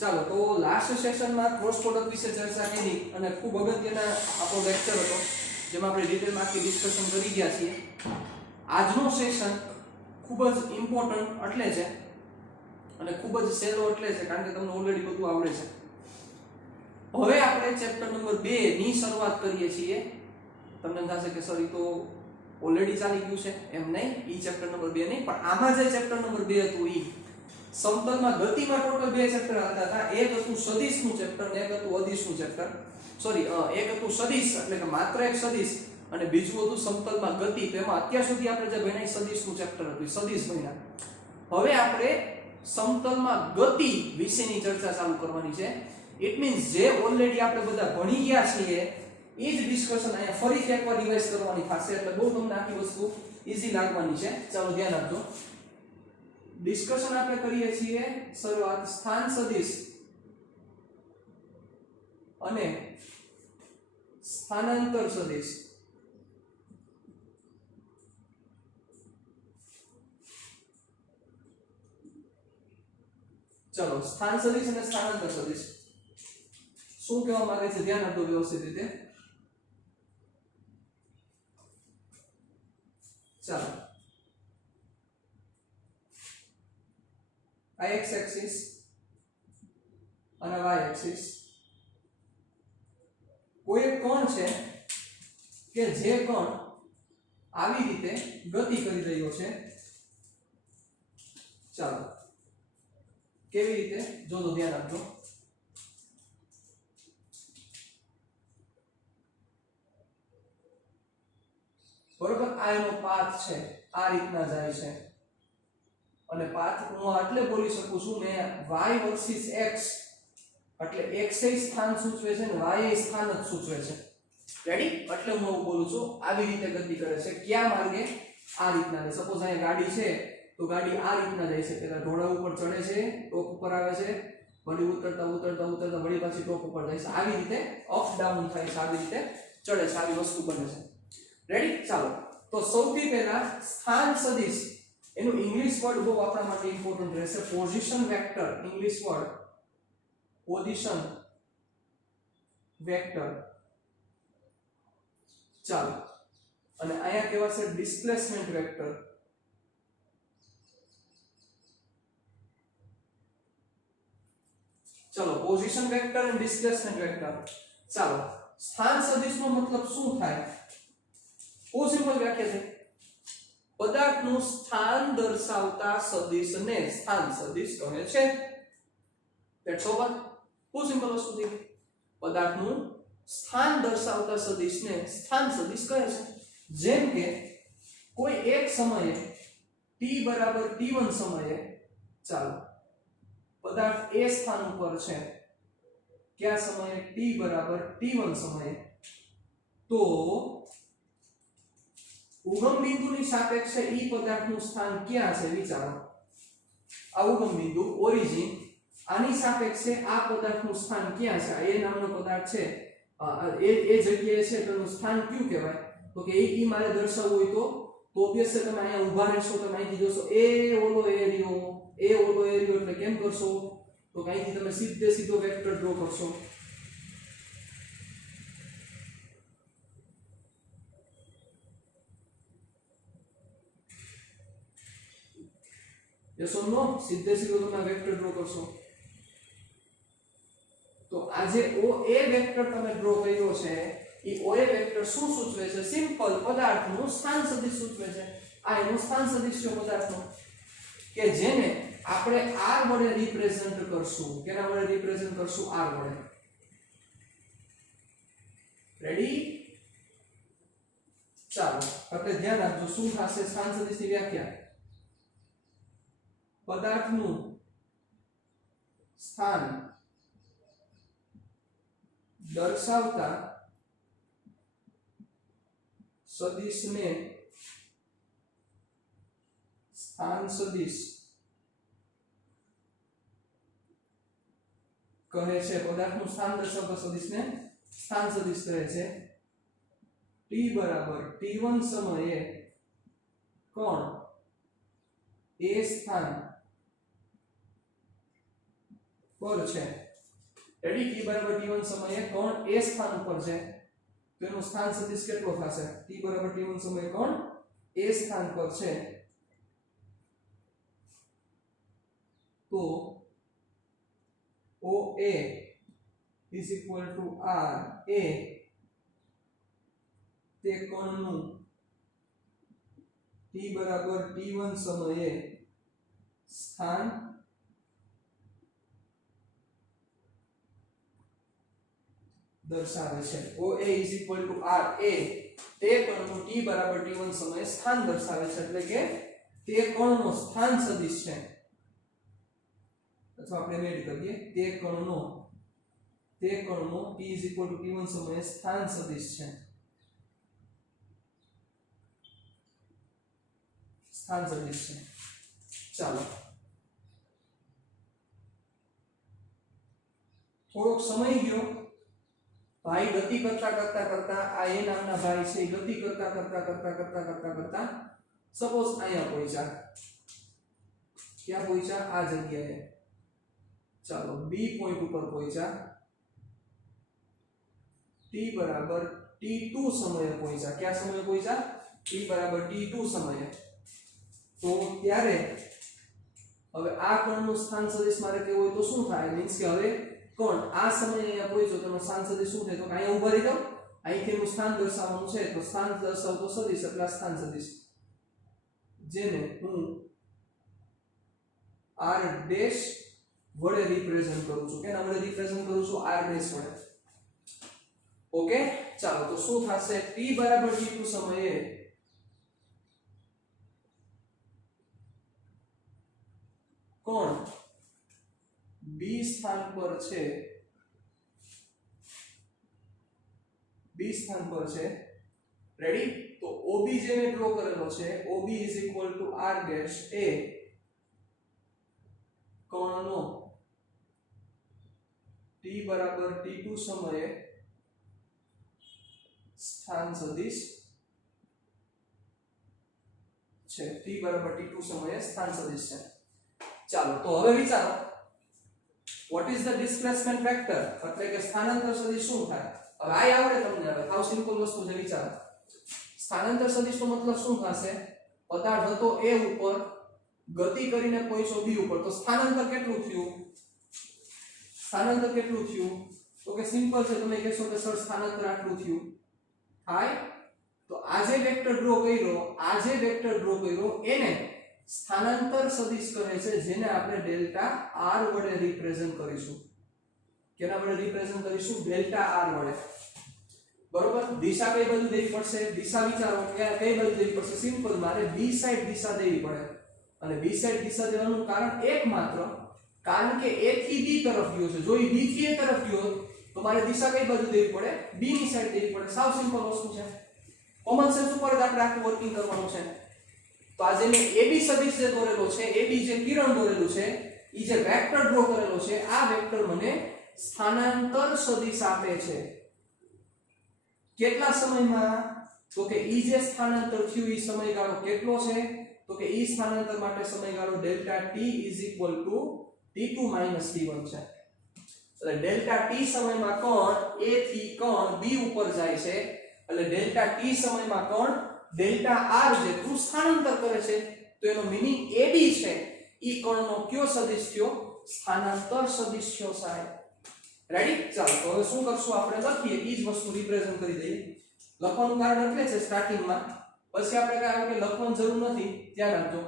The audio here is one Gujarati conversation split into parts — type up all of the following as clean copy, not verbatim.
ચાલો તો લાસ્ટ સેશનમાં ક્રોસ પ્રોડક્ટ વિશે ચર્ચા કરી અને ખૂબ અગત્યના આપણો લેક્ચર હતો જેમાં આપણે ડિટેલમાં આખી ડિસ્કશન કરી ગયા છીએ. આજનો સેશન ખૂબ જ ઇમ્પોર્ટન્ટ એટલે છે અને ખૂબ જ સહેલો એટલે છે કારણ કે તમને ઓલરેડી બધું આવડે છે. હવે આપણે ચેપ્ટર નંબર 2 ની શરૂઆત કરીએ છીએ. તમને એમ થશે કે સર ઈ તો ઓલરેડી ચાલી ગયું છે, એમ નહીં. ઈ ચેપ્ટર નંબર 2 નહીં, પણ આમાં જે ચેપ્ટર નંબર 2 હતું ઈ સમતલમાં ગતિમાં ટોટલ 2 ચેપ્ટર હતા. એક હતું સદિશનું ચેપ્ટર ને એક હતું અદિશનું ચેપ્ટર. સોરી, એક હતું સદિશ એટલે કે માત્ર એક સદિશ અને બીજું હતું સમતલમાં ગતિ. તો એમાં અત્યાર સુધી આપણે જે ભણ્યા સદિશનું ચેપ્ટર હતું, સદિશ ભણ્યા. હવે આપણે સમતલમાં ગતિ વિશેની ચર્ચા ચાલુ કરવાની છે. ઇટ મીન્સ જે ઓલરેડી આપણે બધા ભણી ગયા છીએ એ જ ડિસ્કશન અહીંયા ફરીથી એકવાર રિવાઇઝ કરવાની થશે એટલે બહુ તમને આખી વસ્તુ ઈઝી લાગવાની છે. ચાલો ધ્યાન આપજો. ડિસ્કશન આપણે કરીએ છીએ શરૂઆત સ્થાન સદિશ અને સ્થાનાંતર સદિશ. ચલો સ્થાન સદિશ અને સ્થાનાંતર સદિશ શું કહેવા માંગે છે ધ્યાન આપજો વ્યવસ્થિત રીતે. ચાલો આ x એક્સિસ અને y એક્સિસ કોઈ એક કોણ છે કે જે કોણ આવી રીતે ગતિ કરી રહ્યો છે. ચાલો કેવી રીતે જોજો, ધ્યાન આપજો. બરોબર, આ એનો પાથ છે, આ રીતના જાય છે અને પાથ હું એટલે બોલી શકું છું મેં y વર્સિસ x એટલે x એ સ્થાન સૂચવે છે ને y એ સ્થાન જ સૂચવે છે. રેડી? એટલે હું એવું બોલું છું આવી રીતે ગતિ કરે છે. કયા માર્ગે? આ રીતના. સપોઝ અહીંયા ગાડી છે તો ગાડી આ રીતના જાય છે. પેલા ઢોળા ઉપર ચડે છે, ટોપ ઉપર આવે છે, વળી ઉતરતા ઉતરતા ઉતરતા વળી પાછી ટોપ ઉપર જાય છે. આવી રીતે અપ ડાઉન થાય છે, આવી રીતે ચડે છે, આવી વસ્તુ બને છે. રેડી? ચાલો તો સૌથી પહેલા સ્થાન સદિશ એનું ઇંગ્લિશ વર્ડ બહુ આપણા માટે ઇમ્પોર્ટન્ટ રહેશે. Position vector, English word position vector. ચાલો અને અહીંયા કહેવાશે ડિસ્પ્લેસમેન્ટ વેક્ટર. ચલો પોઝિશન વેક્ટર અને ડિસ્પ્લેસમેન્ટ વેક્ટર. ચાલો સ્થાન સદિશનો મતલબ શું થાય? બહુ સિમ્પલ વ્યાખ્યા છે. પદાર્થનું સ્થાન દર્શાવતા સદિશને સ્થાન સદિશ કહે છે. That's all. બહુ સિમ્પલ વસ્તુ છે. પદાર્થનું સ્થાન દર્શાવતા સદિશને સ્થાન સદિશ કહે છે. જેમ કે કોઈ એક સમયે t બરાબર t1 સમયે ચાલો પદાર્થ એ સ્થાન ઉપર છે. કયા સમયે? t બરાબર t1 સમયે. તો ઉગમ બિંદુની સાપેક્ષે ઈ પદાર્થનું સ્થાન ક્યાં છે વિચારો. આ ઉગમ બિંદુ ઓરિજિન, આની સાપેક્ષે આ પદાર્થનું સ્થાન ક્યાં છે? એ નામનો પદાર્થ છે, એ જગ્યાએ છે, તેનું સ્થાન કયું કહેવાય? તો કે ઈ મારે દર્શાવવું હોય તો ઓબ્વિયસલી તમે અહીંયા ઊભા રહેશો, તમે અહીંથી જોશો એ ઓલો એરિયો એટલે કેમ કરશો? તો અહીંથી તમે સીધો વેક્ટર ડ્રો કરશો. યસ ઓર નો? સીધો તમે વેક્ટર ડ્રો કરશો. તો આજે OA વેક્ટર તમે ડ્રો કર્યો છે, એ OA વેક્ટર શું સૂચવે છે? સિમ્પલ પદાર્થનું સ્થાન સદિશ સૂચવે છે. આ એનું સ્થાન સદિશ છે પદાર્થનો કે જેને આપણે r વડે રિપ્રેઝન્ટ કરશું. કેના વડે રિપ્રેઝન્ટ કરશું? r વડે. રેડી? ચાલો આપણે ધ્યાન આપજો શું થશે સ્થાન સદિશની વ્યાખ્યા. પદાર્થનું સ્થાન દર્શાવતા સદિશને સ્થાન સદિશ કહે છે. પદાર્થનું સ્થાન દર્શાવતા સદિશને સ્થાન સદિશ કહે છે. t બરાબર t1 સમયે કોણ એ સ્થાન પર છે રેડી t બરાબર t1 સમયે કોણ a સ્થાન ઉપર છે તો એનું સ્થાન સદિશ કેટલો થશે t બરાબર t1 સમયે કોણ a સ્થાન પર છે તો OA is equal to R A તે કોણનું t બરાબર t1 સમયે સ્થાન દર્શાવે છે OA is equal to R A તે કોણનું t બરાબર t1 સમયે સ્થાન દર્શાવે છે એટલે કે તે કોણનો સ્થાન સદિશ છે અથવા આપણે મેળ કરીએ તે કોણનો t is equal to t1 સમયે સ્થાન સદિશ છે સ્થાન સદિશ છે ચાલો થોડોક સમય ગયો ભાઈ ગતિ કરતા આ એ નામના ભાઈ છે ગતિ કરતા સપોઝ અહીંયા પહોંચ્યા ક્યાં પહોંચ્યા આ જગ્યાએ ચાલો બી પોઈન્ટ ઉપર પહોંચ્યા t બરાબર t2 સમયે પહોંચ્યા ક્યાં સમયે પહોંચ્યા t બરાબર t2 સમયે તો ત્યારે હવે આ કોણનું સ્થાન સદિશ મારે કેવું હોય તો શું થાય મીન્સ કે હવે કોણ આ સમયે અહીંયા પહોંચ્યો તેનો સ્થાન સદિશ શું થાય તો અહીંયા ઊભા રહી જાવ અહીંથી એનું સ્થાન દર્શાવવાનું છે તો સ્થાન દર્શાવતો સદિશ એટલે આ સ્થાન સદિશ જેને હું r ડેશ વડે રિપ્રેઝન્ટ કરું છું કેના વડે રિપ્રેઝન્ટ કરું છું r ડેશ વડે ઓકે ચાલો તો શું થશે t બરાબર t2 સમયે કોણ b સ્થાન પર છે રેડી તો OB જે મેં ડ્રો કરેલો છે OB is equal to r dash a કોણનો t બરાબર t2 સમયે સ્થાન સદિશ છે t બરાબર t2 સમયે સ્થાન સદિશ છે ચાલો તો હવે વિચારો what is the displacement vector એટલે કે સ્થાનાંતર સદિશ શું થાય હવે આ આવડે તમને હવે હાઉ સિમ્પલ વસ્તુ છે વિચારો સ્થાનાંતર સદિશનો મતલબ શું થશે પદાર્થ હતો a ઉપર ગતિ કરીને પહોંચ્યો b ઉપર તો સ્થાનાંતર કેટલું થયું તો કે સિમ્પલ છે તમે કહેશો કે સર સ્થાનાંતર આટલું થયું થાય તો આ જે વેક્ટર ડ્રો કર્યો એને સ્થાનાંતર સદિશ કહે છે જેને આપણે ડેલ્ટા r વડે રિપ્રેઝન્ટ કરીશું કેના વડે રિપ્રેઝન્ટ કરીશું ડેલ્ટા r વડે બરોબર દિશા કઈ બાજુ દેવી પડશે દિશા વિચારો કે કઈ બાજુ દેવી પડશે સિમ્પલ મારે b સાઈડ દિશા દેવી પડે અને b સાઈડ દિશા દેવાનું કારણ એકમાત્ર કારણ કે a થી b તરફ ગયો છે જો એ b થી a તરફ ગયો તો મારે દિશા કઈ બાજુ દેવી પડે b ની સાઈડ દેવી પડે સાવ સિમ્પલ વસ્તુ છે કોમન સેન્સ ઉપર જ આપણે આખું વર્કિંગ કરવાનું છે તો આજે મેં AB સદિશ જે દોરેલો છે AB જે કિરણ દોરેલું છે ઈ જે વેક્ટર ડ્રો કરેલો છે આ વેક્ટર મને સ્થાનાંતર સદિશ આપે છે કેટલા સમયમાં તો કે ઈ જે સ્થાનાંતર થયું ઈ સમયગાળો કેટલો છે તો કે ઈ સ્થાનાંતર માટે સમયગાળો ડેલ્ટા t t2 t1 છે એટલે ડેલ્ટા t સમયમાં કોણ a થી કોણ b ઉપર જાય છે એટલે ડેલ્ટા t સમયમાં કોણ ડેલ્ટા r જે તું સ્થાનાંતર કરે છે તો એનો મીનિંગ AB છે ઈ કોણનો કયો સદિશ થયો સ્થાનાંતર સદિશ થયો સાહેબ રેડી ચાલો તો હવે શું કરશું આપણે લખીએ ઈ જ વસ્તુ રિપ્રેઝન્ટ કરી દઈએ લખવાનું કારણ એટલે છે સ્ટાર્ટિંગમાં પછી આપણે કહે કે લખવાની જરૂર નથી ધ્યાન રાખજો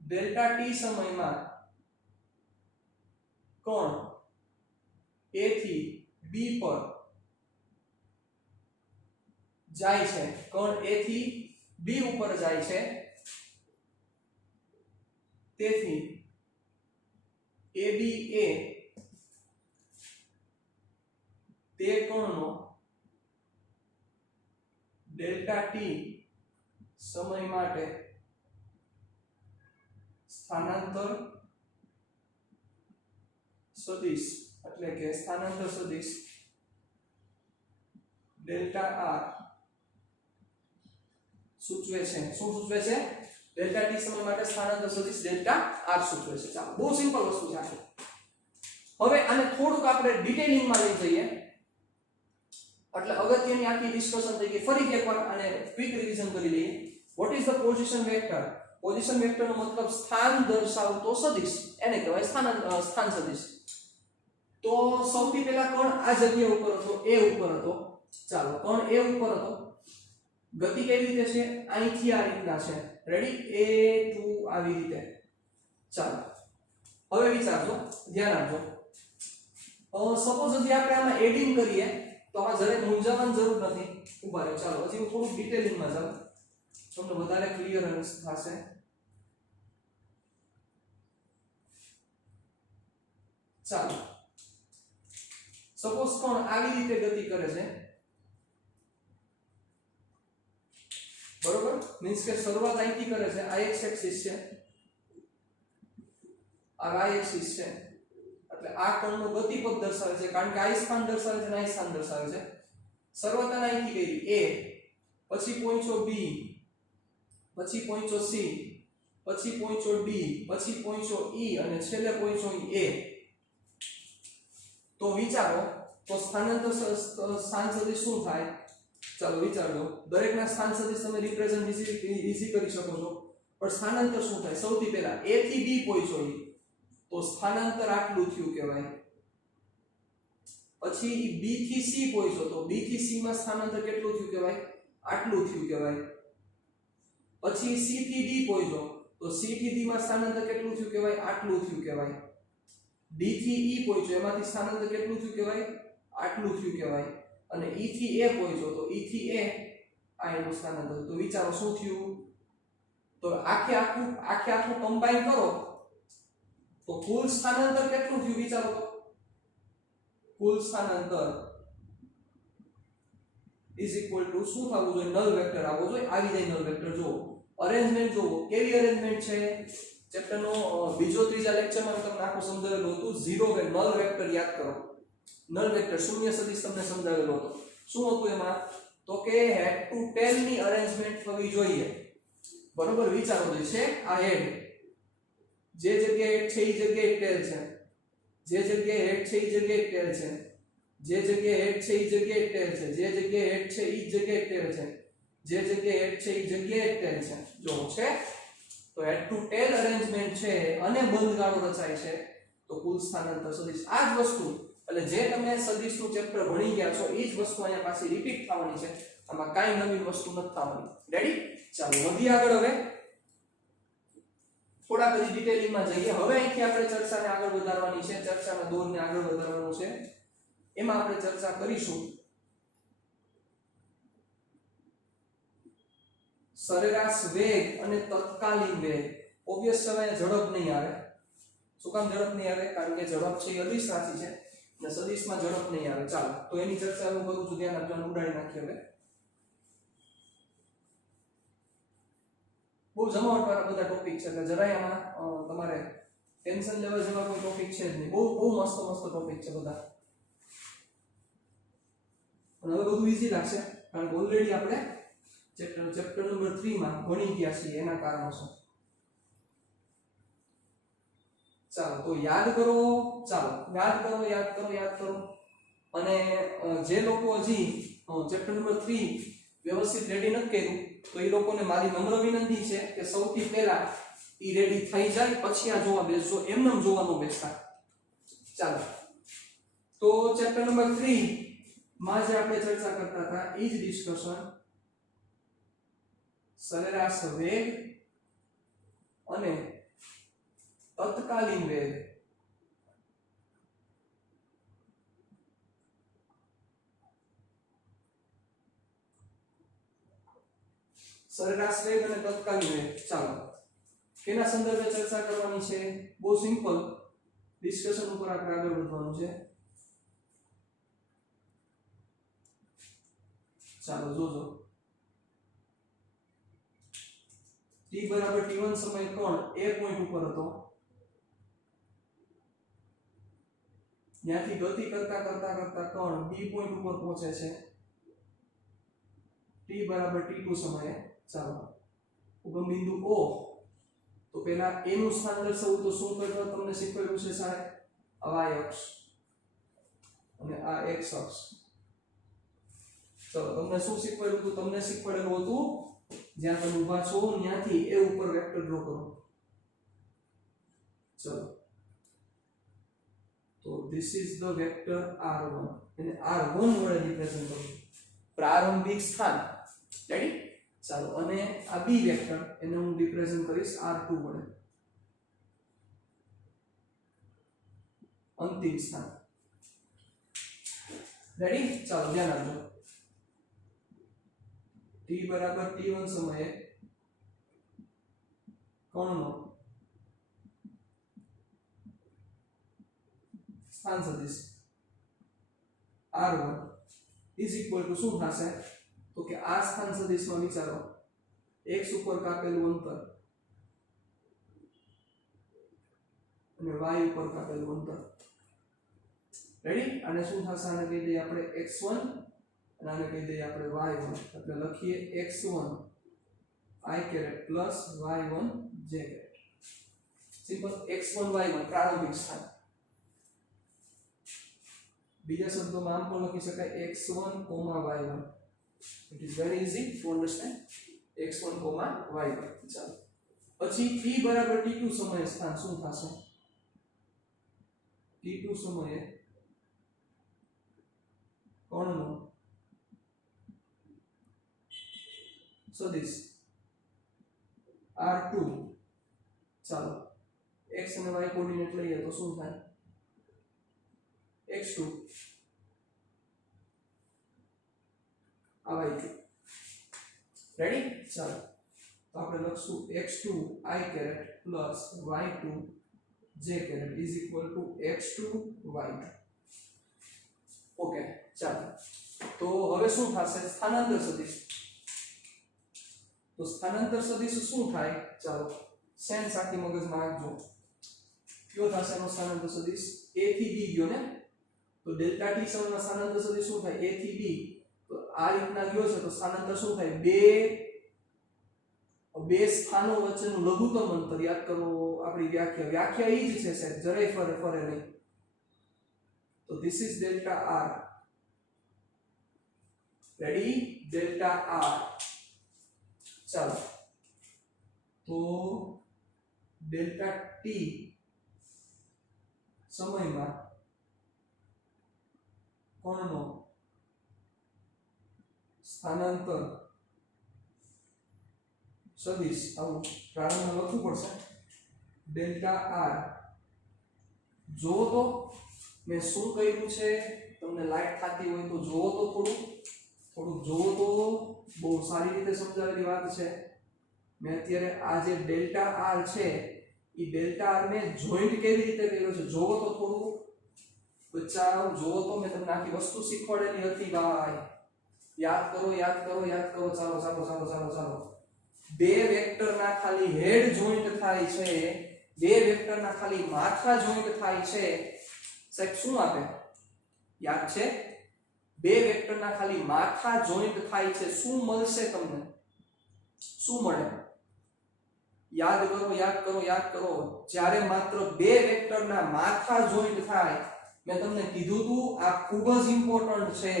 ડેલ્ટા t સમયમાં કોણ a થી b પર જાય છે કોણ a થી b ઉપર જાય છે તેથી AB એ તે કોણનો ડેલ્ટા t સમય માટે સ્થાનાંતર સદિશ એટલે કે સ્થાનાંતર સદિશ ડેલ્ટા r સૂચવે છે શું સૂચવે છે ડેલ્ટા t સમય માટે સ્થાનાંતર સદિશ ડેલ્ટા r સૂચવે છે ચાલો બહુ સિમ્પલ વસ્તુ છે હવે આને થોડુંક આપણે ડિટેલિંગમાં લઈ જઈએ એટલે અગત્યની આખી ડિસ્કશન થઈ ગઈ. ફરીથી એકવાર આને ક્વિક રિવિઝન કરી લઈએ. What is the position vector? Position વેક્ટરનો મતલબ સ્થાન દર્શાવતો સદિશ, એને કહેવાય સ્થાન સદિશ. તો સૌથી પહેલા કણ આ જગ્યા ઉપર હતો, એ ઉપર હતો. ચાલો, કણ એ ઉપર હતો. ગતિ કેવી રીતે છે? અહીંથી આ રીતના છે. રેડી? a to આવી રીતે. ચાલો, હવે વિચારજો, ધ્યાન આપજો. સપોઝ હજી આપણે આમાં એડિંગ કરીએ તો આમાં જરાય મૂંઝાવાની જરૂર નથી. ઉભા રહો, ચાલો હજી હું થોડુંક ડિટેલિંગમાં જાઉં, તમને વધારે ક્લિયરન્સ થશે. ચાલો, સપોઝ કોણ આવી રીતે ગતિ કરે છે, બરોબર? મીન્સ કે શરૂઆત અહીંથી કરે છે. આ x એક્સિસ છે, આ y એક્સિસ છે, એટલે આ કોણનું ગતિપથ દર્શાવે છે, કારણ કે આ સ્થાન દર્શાવે છે અને આ સ્થાન દર્શાવે છે. શરૂઆત અહીંથી કરી a, પછી પહોંચ્યો b, પછી પહોંચ્યો c, પછી પહોંચ્યો d, પછી પહોંચ્યો e અને છેલ્લે પહોંચ્યો a. તો વિચારો તો સ્થાનાંતર સ્થાન સદિશ શું થાય? ચાલો વિચારજો. દરેકના સ્થાન સદિશ તમે રિપ્રેઝન્ટ ઈઝી કરી શકો છો, પણ સ્થાનાંતર શું થાય? સૌથી પહેલા a થી b પહોંચ્યો તો સ્થાનાંતર આટલું થયું કહેવાય. પછી b થી c પહોંચ્યો તો b થી c માં સ્થાનાંતર કેટલું થયું કહેવાય? આટલું થયું કહેવાય. પછી c થી d પહોંચ્યો તો c થી d માં સ્થાનાંતર કેટલું થયું કહેવાય? આટલું થયું કહેવાય. d થી e પહોંચ્યો એમાંથી સ્થાનાંતર કેટલું થયું કહેવાય? આટલું થયું કહેવાય. અને e થી a પહોંચ્યો તો e થી a આ એનું સ્થાનાંતર. તો વિચારો શું થયું? તો આખે આખું કમ્બાઈન કરો તો કુલ સ્થાનાંતર કેટલું થયું વિચારો તો? કુલ સ્થાનાંતર ઇઝ ઇક્વલ ટુ શું થવું જોઈએ? નલ વેક્ટર આવવો જોઈએ. આવી જાય નલ વેક્ટર. જો અરેન્જમેન્ટ જોવો, કેવી અરેન્જમેન્ટ છે? ચેપ્ટરનો બીજો ત્રીજા લેક્ચરમાં તમને આખું સમજાવેલું હતું. ઝીરો નલ વેક્ટર યાદ કરો. નલ વેક્ટર શૂન્ય સદિશ તમને સમજાવેલો હતો. શું હતું એમાં? તો કે હેડ ટુ ટેલ ની અરેન્જમેન્ટ થવી જોઈએ. બરોબર? વિચારો તો છે આ હેડ જે જગ્યાએ હેડ છે એ જગ્યાએ ટેલ છે, જે જગ્યાએ હેડ છે એ જગ્યાએ ટેલ છે, જે જગ્યાએ હેડ છે એ જગ્યાએ ટેલ છે, જે જગ્યાએ હેડ છે એ જગ્યાએ ટેલ છે, જે જગ્યાએ હેડ છે એ જગ્યાએ ટેલ છે. જો છે તો હેડ ટુ ટેલ અરેન્જમેન્ટ છે અને બંધગાળો રચાય છે તો કુલ સ્થાનાંતર સદિશ. આ જ વસ્તુ એટલે જે તમે સદિશનું ચેપ્ટર ભણી ગયા છો એ જ વસ્તુ અહીંયા પાછી રિપીટ થવાની છે. આમાં કાંઈ નવી વસ્તુ નથી થવાની. રેડી? ચાલો વધીએ આગળ. હવે થોડા બધી ડિટેલિંગમાં જઈએ. હવે અહીંથી આપણે ચર્ચાને આગળ વધારવાની છે, ચર્ચાના દોરને આગળ વધારવાનું છે. એમાં આપણે ચર્ચા કરીશું સરેરાશ વેગ અને તત્કાલીન વેગ. ઓબ્વિયસ છે ઝડપ નહીં આવે. શું કામ ઝડપ નહીં આવે? કારણ કે ઝડપ છે એ અદિશ રાશિ છે અને સદિશમાં ઝડપ નહીં આવે. ચાલો તો એની ચર્ચા હું કરું છું. ધ્યાન આપજો, ઉડાડી નાખીએ. હવે બહુ જમાવટવાળા બધા ટોપિક છે એટલે જરાય આમાં તમારે ટેન્શન લેવા જેવા કોઈ ટોપિક છે જ નહીં. બહુ મસ્ત ટોપિક છે બધા. અને હવે બધું ઈઝી લાગશે કારણ કે ઓલરેડી આપણે ચેપ્ટર નંબર 3 માં ભણી ગયા છીએ એના કારણોસર. ચાલો તો યાદ કરો. ચાલો યાદ કરો. અને જે લોકો હજી ચેપ્ટર નંબર 3 વ્યવસ્થિત રેડી નથી કર્યું તો એ લોકોને મારી નમ્ર વિનંતી છે કે સૌથી પહેલા ઈ રેડી થઈ જાય પછી આ જોવા બેસજો. એમને જોવાનું બેસતા. ચાલો તો ચેપ્ટર નંબર 3 માં જે આપણે ચર્ચા કરતા હતા એ જ ડિસ્કશન સરેરાશ વેગ અને તત્કાલીન વેગ. સરેરાશ વેગ અને તત્કાલીન વેગ. ચાલો કેના સંદર્ભે ચર્ચા કરવાની છે? બહુ સિમ્પલ ડિસ્કશન ઉપર આપણે આગળ વધવાનું છે. ચાલો જોજો. t બરાબર t1 સમયે કોણ a પોઈન્ટ ઉપર હતો, ત્યાંથી ગતિ કરતા કોણ b પોઈન્ટ ઉપર પહોંચે છે t બરાબર t2 સમયે. ચાલો ઉગમ બિંદુ O. તો પહેલા a નું સ્થાન દર્શાવવું તો શું કરવું તમને શીખવાડ્યું છે સાહેબ? આ y અક્ષ અને આ x અક્ષ. ચલો તમને શું શીખવાડ્યું હતું? તમને શીખવાડેલું હતું જ્યાં તમે ઊભા છો ત્યાંથી એ ઉપર વેક્ટર ડ્રો કરો. ચલો તો this is the vector r1 અને r1 વડે રિપ્રેઝન્ટ કરો પ્રારંભિક સ્થાન. રેડી? ચાલો અને આ b વેક્ટર એને હું રિપ્રેઝન્ટ કરીશ r2 વડે અંતિમ સ્થાન. રેડી? ચાલો ધ્યાન આપજો. t બરાબર t1 સમયે કોણનો સ્થાન સદિશ r1 ઇઝ ઇક્વલ ટુ શું થશે? તો કે આ સ્થાન સદિશમાં વિચારો x ઉપર કાપેલું અંતર અને y ઉપર કાપેલું અંતર. રેડી? અને શું થશે? આને કહી દઈએ આપણે x1 અને આને કહી દઈએ આપણે y1. એટલે લખીએ x1 i caret plus y1 j caret. Simple. x1 y1 પ્રારંભિક સ્થાન. બીજા શબ્દોમાં આમ પણ લખી શકાય x1, y1. It is very easy to understand. x1, y1. ચાલો પછી t બરાબર t2 સમયે સ્થાન શું થશે? t2 સમયે કોણનો સદિશ r2. ચાલો x અને y કોઓર્ડિનેટ લઈએ તો શું થાય? x2 આ y2. રેડી? ચાલો તો આપણે લખશું x2 i caret plus y2 j caret is equal to x2 y2. Okay. ચાલો તો હવે શું થશે? સ્થાનાંતર સદિશ. તો સ્થાનાંતર સદિશ શું થાય? ચાલો સેન્સ આખી મગજમાં રાખજો. કયો થશે એનો સ્થાનાંતર સદિશ? a થી b ગયો ને, તો ડેલ્ટા t સમયમાં સ્થાનાંતર સદિશ શું થાય? a થી b. તો આ રીતના ગયો છે તો સ્થાનાંતર શું થાય? બે સ્થાનો વચ્ચેનું લઘુત્તમ અંતર. યાદ કરો આપણી વ્યાખ્યા ઈ જ છે સાહેબ, જરાય ફરે નહીં. તો this is delta r. Ready? delta r. ચાલો તો ડેલ્ટા t સમયમાં કોણનો સ્થાનાંતર સદિશ આવું પ્રારંભમાં લખવું પડશે. Delta r. જો તો મેં શું કર્યું છે તમને લાઈટ થતી હોય તો જોવો તો થોડુંક જોવો તો બહુ સારી રીતે સમજાવેલી વાત છે. મેં અત્યારે આ જે ડેલ્ટા r છે એ ડેલ્ટા r ને જોઈન્ટ કેવી રીતે કર્યો છે જોવો તો થોડું. બચ્ચા જોવો તો મેં તમને આખી વસ્તુ શીખવાડેલી હતી ભાઈ. યાદ કરો. ચાલો. બે વેક્ટરના ખાલી હેડ જોઈન્ટ થાય છે, બે વેક્ટરના ખાલી માથા જોઈન્ટ થાય છે. સાહેબ શું આપે? યાદ છે? બે વેક્ટરના ખાલી માથા જોઈન્ટ થાય છે. શું મળશે તમને? શું મળે? યાદ કરો. જ્યારે માત્ર બે વેક્ટરના માથા જોઈન્ટ થાય, મેં તમને કીધું હતું આ ખૂબ જ ઇમ્પોર્ટન્ટ છે.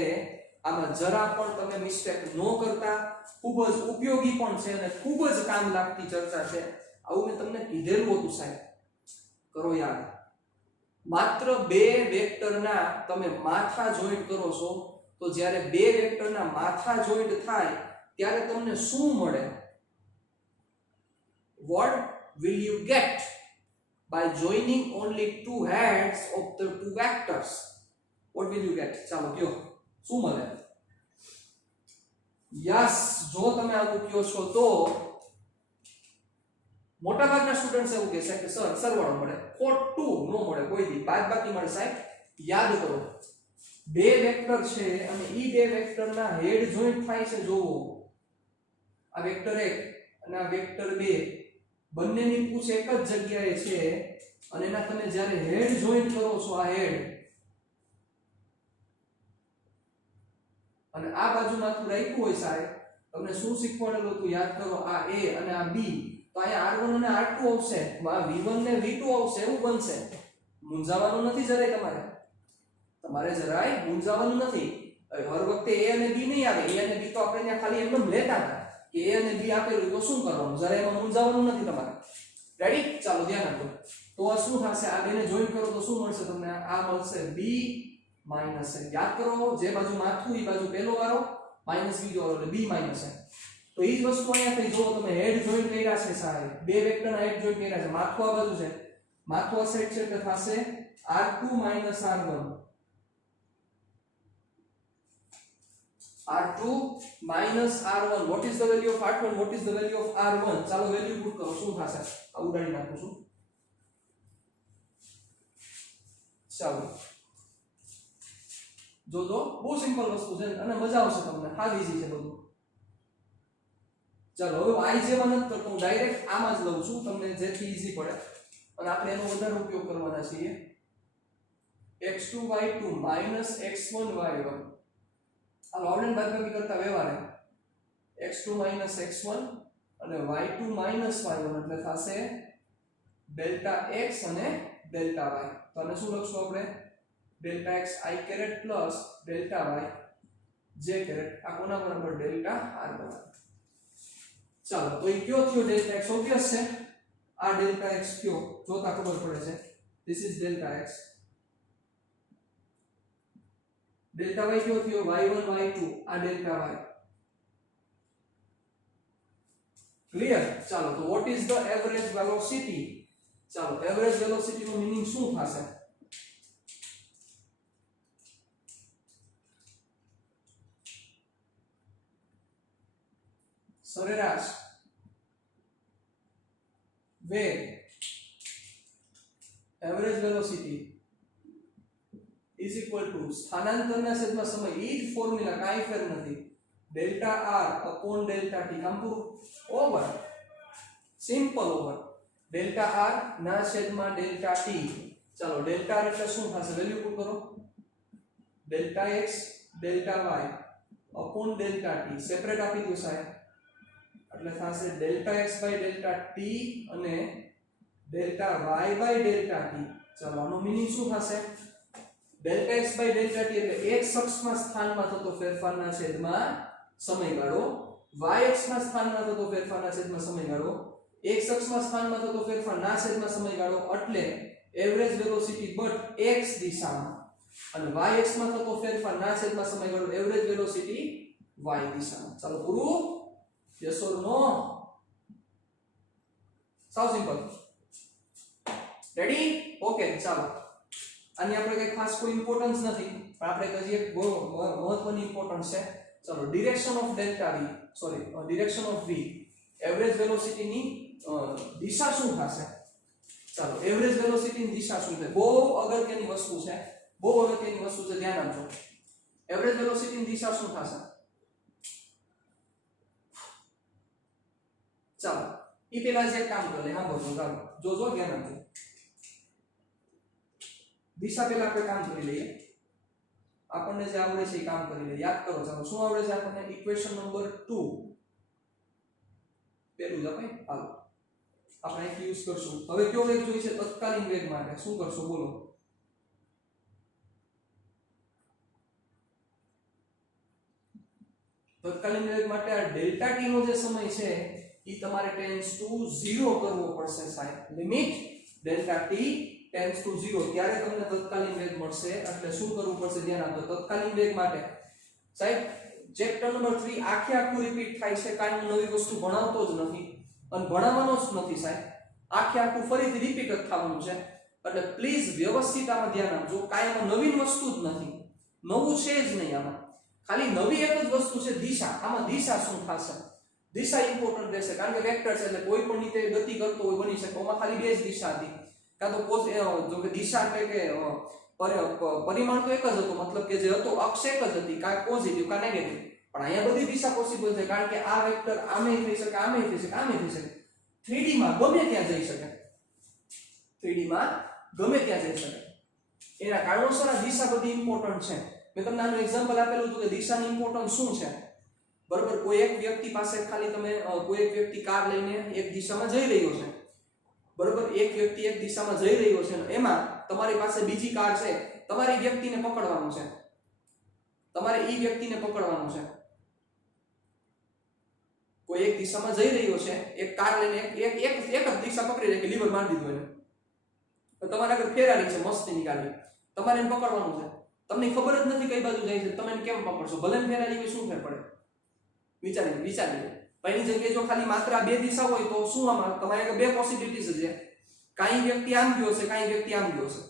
આમાં જરા પણ તમે મિસ્ટેક ન કરતા. ખૂબ જ ઉપયોગી પણ છે અને ખૂબ જ કામ લાગતી ચર્ચા છે. આવું મેં તમને કીધેલું હતું સાહેબ. કરો યાદ. માત્ર બે વેક્ટરના તમે માથા જોઈન્ટ કરો છો તો જ્યારે બે વેક્ટરના માથા જોઈન્ટ થાય ત્યારે તમને શું મળે? What will you get by joining only two heads of the two vectors? What will you get? ચાલો કયો શું મળે? યસ, જો તમે આવું કયો છો તો મોટાભાગના સ્ટુડન્ટ્સ એવું કહે છે કે સર સરવાળો મળે. ખોટું ન મળે કોઈ દી, બાદબાકી મળે સાહેબ. યાદ કરો બે વેક્ટર છે અને ઈ બે વેક્ટરના હેડ જોઈન્ટ થાય છે. જોવો આ વેક્ટર 1 અને આ વેક્ટર 2 બંનેની પૂછ એક જ જગ્યાએ છે અને એના તમે જ્યારે હેડ જોઈન્ટ કરો છો આ હેડ અને આ બાજુ માથું રાખ્યું હોય સાહેબ, તમને શું શીખવાડેલું હતું યાદ કરો? આ a અને આ b. તો અહીંયા r1 અને r2 આવશે, v1 ને v2 આવશે. એવું બનશે મૂંઝાવાનું નથી જરાય તમારે જરાય મૂંઝાવાનું નથી. હર વખતે a અને b નહીં આવે. a અને b તો આપણે ત્યાં ખાલી એકદમ લેતા હતા કે a અને b આપેલું તો શું કરવાનું, જરાય એમાં મૂંઝાવાનું નથી તમારે. રેડી? ચાલો ધ્યાન આપો. તો આ શું થશે, આ બેને જોઈન કરો તો શું મળશે તમને? આ મળશે b માઈનસ a. યાદ કરો, જે બાજુ માથું એ બાજુ પહેલો વાળો માઈનસ બીજો વાળો એટલે b માઈનસ a. તો એ જ વસ્તુ અહીંયા થઈ, જો તમે હેડ જોઈન્ટ કર્યા છે સાહેબ, બે વેક્ટરના હેડ જોઈન્ટ કર્યા છે. માથું આ બાજુ છે, માથું આ સાઈડ છે એટલે થશે r2 minus r1. r2 minus r1. What is the value of r2 and what is the value of r1? ચાલો વેલ્યુ પુટ કરો. શું થશે? આ ઉડાડી નાખું છું. ચાલો જો બહુ સિમ્પલ વસ્તુ છે અને મજા આવશે તમને. હા ઈઝી છે બધું. ચાલો હવે y જેવા નથી કરતો, હું ડાયરેક્ટ આમાં જ લઉં છું તમને જેથી ઈઝી પડે અને આપણે એનો વધારે ઉપયોગ કરવાના છીએ. x2 y2 minus x1 y1. આ લોડન બાદબાકી કરતા વ્યવહારે x2 minus x1 અને y2 minus y1 એટલે થશે ડેલ્ટા x અને ડેલ્ટા y. તો આને શું લખશું આપણે? Delta x i caret plus delta y j caret. આ કોના બરાબર? ડેલ્ટા r બરાબર. ચાલો તો એ કયો થયો ડેલ્ટા x? ઓબવિયસ છે આ ડેલ્ટા x કયો જોતા ખબર પડે છે. This is delta x. Delta y કયો થયો? y1 y2. આ ડેલ્ટા y. ક્લિયર? ચાલો તો what is the average velocity? ચાલો એવરેજ વેલોસિટી નો મીનિંગ શું થશે? સરેરાશ વેગ. Average velocity is equal to સ્થાનાંતરના છેદમાં સમય. એ જ ફોર્મ્યુલા, કાંઈ ફેર નથી. Delta r upon delta t. કામ પૂરું. Over, simple over. Delta r ના છેદમાં ડેલ્ટા t. ચાલો ડેલ્ટા r એટલે શું થશે? વેલ્યુ પુટ કરો. Delta x delta y upon delta t. Separate આપી દો સાહેબ એટલે થશે delta x by delta t અને delta y by delta t. ચાલો આનો મીનિંગ શું થશે? Delta x by delta t એટલે x અક્ષમાં સ્થાનમાં થતો ફેરફારના છેદમાં સમયગાળો, y અક્ષમાં સ્થાનમાં થતો ફેરફારના છેદમાં સમયગાળો, x અક્ષમાં સ્થાનમાં થતો ફેરફારના છેદમાં સમયગાળો એટલે એવરેજ વેલોસિટી બટ x દિશામાં, અને y અક્ષમાં થતો ફેરફારના છેદમાં સમયગાળો એવરેજ વેલોસિટી y દિશામાં. ચાલો પૂરું. યસ ઓર નો? સાવ સિમ્પલ. રેડી? ઓકે. ચાલો આની આપણે કઈ ખાસ કોઈ ઇમ્પોર્ટન્સ નથી પણ આપણે હજી એક મહત્વની ઇમ્પોર્ટન્સ છે. ચલો direction of delta v, sorry direction of v, average velocity ની દિશા શું થશે? ચાલો એવરેજ વેલોસિટી ની દિશા શું છે? બહુ અગત્યની વસ્તુ છે, બહુ અગત્યની વસ્તુ છે, ધ્યાન આપજો. એવરેજ વેલોસિટી ની દિશા શું થશે? ચાલો ઈ પેલા જે કામ કરે સાંભળો. ચાલો જોજો, ધ્યાન આપજો. દિશા પેલા આપણે કામ કરી લઈએ. આપણને જે આવડે છે એ કામ કરી લઈએ. યાદ કરો. ચાલો શું આવડે છે આપણને? ઇક્વેશન નંબર 2 પેલું જ આપણે હાલો આપણે એક યુઝ કરશું. હવે કયો વેગ જોઈએ છે? તત્કાલીન વેગ માટે શું કરશો બોલો? તત્કાલીન વેગ માટે આ ડેલ્ટા t નો જે સમય છે એ તમારે ટેન્ડ્સ ટુ 0 કરવો પડશે સાહેબ. Limit delta t tends to 0 ત્યારે તમને તત્કાલીન વેગ મળશે. એટલે શું કરવું પડશે? ધ્યાન આપજો. તત્કાલીન વેગ માટે સાહેબ ચેપ્ટર નંબર 3 આખું રિપીટ થાય છે. કાંઈ હું નવી વસ્તુ ભણાવતો જ નથી અને ભણાવવાનો જ નથી સાહેબ. આખું ફરીથી રિપીટ જ થવાનું છે. એટલે પ્લીઝ વ્યવસ્થિત આમાં ધ્યાન આપજો. કાંઈ આમાં નવીન વસ્તુ જ નથી, નવું છે જ નહીં આમાં. ખાલી નવી એક જ વસ્તુ છે દિશા. આમાં દિશા શું થશે? દિશા ઇમ્પોર્ટન્ટ રહેશે કારણ કે વેક્ટર છે એટલે કોઈ પણ રીતે ગતિ કરતો હોય બની શકે. આમાં ખાલી બે જ દિશા હતી. કાં તો જો કે દિશા એટલે કે પરિમાણ તો એક જ હતો, મતલબ કે જે હતો અક્ષ એક જ હતી, કાં પોઝિટિવ કાં નેગેટિવ. પણ અહીંયા બધી દિશા પોસિબલ છે કારણ કે આ વેક્ટર આમે થઈ શકે, આમે થઈ શકે, આમે થઈ શકે. 3D માં ગમે ત્યાં જઈ શકે. 3D માં ગમે ત્યાં જઈ શકે. એના કારણોસર આ દિશા બધી ઇમ્પોર્ટન્ટ છે. મેં તમને આનું એક્ઝામ્પલ આપેલું હતું કે દિશાની ઇમ્પોર્ટન્સ શું છે. બરોબર, કોઈ એક વ્યક્તિ પાસે ખાલી તમે કોઈ એક વ્યક્તિ કાર લઈને એક દિશામાં જઈ રહ્યો છે. બરોબર, એક વ્યક્તિ એક દિશામાં જઈ રહ્યો છે એમાં તમારી પાસે બીજી કાર છે, તમારી વ્યક્તિને પકડવાનું છે, તમારે ઈ વ્યક્તિને પકડવાનું છે. કોઈ એક દિશામાં જઈ રહ્યો છે, એક કાર લઈને એક જ દિશા પકડી રાખી, લીવર મારી દીધું એને, તો તમારે આગળ ફેરારી છે મસ્તીની ગાડી, તમારે એને પકડવાનું છે. તમને ખબર જ નથી કઈ બાજુ જાય છે, તમે એને કેમ પકડશો? ભલે ફેરારી હોય, શું ફેર પડે? વિચારી. એની જગ્યાએ જો ખાલી માત્ર આ બે દિશા હોય તો શું આમાં તમારે બે પોસિબિલિટીઝ છે. કાઈ વ્યક્તિ આમ ગયો છે, કાઈ વ્યક્તિ આમ ગયો છે.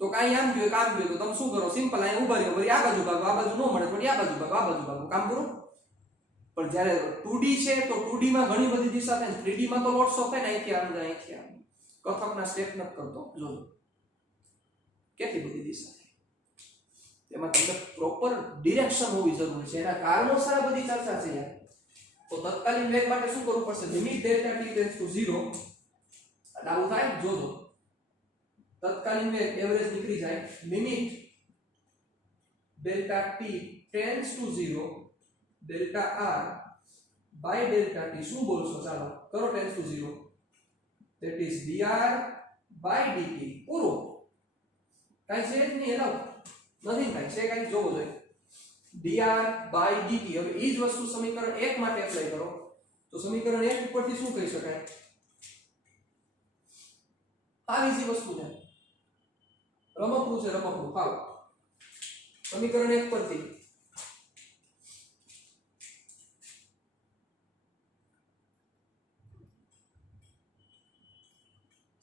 તો કાઈ આમ ગયો, કામ ગયો, તો તમે શું કરો? સિમ્પલ અહીં ઊભા રહ્યો, વળી આ બાજુ ભાગો, આ બાજુ ન મળે વળી આ બાજુ ભાગો, આ બાજુ ભાગો, કામ પૂરું. પણ જ્યારે 2D છે તો 2D માં ઘણી બધી દિશા થાય, 3D માં તો લોટ્સ ઓફ થાય ને, અહીંથી આમ જાય, અહીંથી આમ. કથકના સ્ટેપ ન કરતો જોજો કેટલી બધી દિશા થાય. એમાં તમને પ્રોપર ડિરેક્શન હોવી જરૂરી છે. એના કારણોસર આ બધી ચર્ચા છે યાર. તો તત્કાલીન વેગ માટે શું કરવું પડશે? Limit delta T tends to 0. એટલે આવું થાય જોજો. તત્કાલીન વેગ એવરેજ નીકળી જાય, limit delta T tends to 0 delta R by delta T. શું બોલશો? ચાલો કરો tends to 0, that is dr by dt. પૂરું. કાઈ છે જ નહીં, એનો નથી કાઈ છે, કાઈ જોવો જોઈએ. dr by dt. હવે ઈ જ વસ્તુ સમીકરણ 1 માટે એપ્લાય કરો તો સમીકરણ 1 ઉપરથી શું કહી શકાય? આ ઈઝી વસ્તુ છે, રમકડું છે, રમકડું. હાલ સમીકરણ 1 પરથી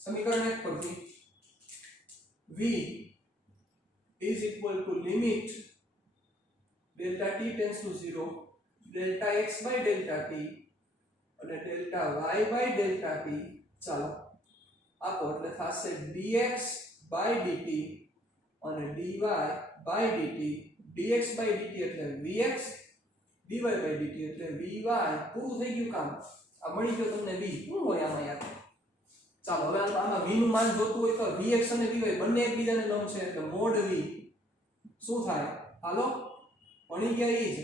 સમીકરણ 1 પરથી v is equal to limit delta t tends to 0 delta x by delta t અને delta y by delta t. ચાલો આપો એટલે થશે dx by dt અને dy by dt. dx by dt એટલે vx, dy by dt એટલે vy. પૂરું થઈ ગયું કામ. આ મળી ગયો તમને v. શું હોય આમાં યાર? ચાલો હવે આમાં v નું માન જોતું હોય તો vx અને vy બંને એકબીજાને લંબ છે એટલે મોડ v શું થાય? હાલો ભણી ગયા ઈ જ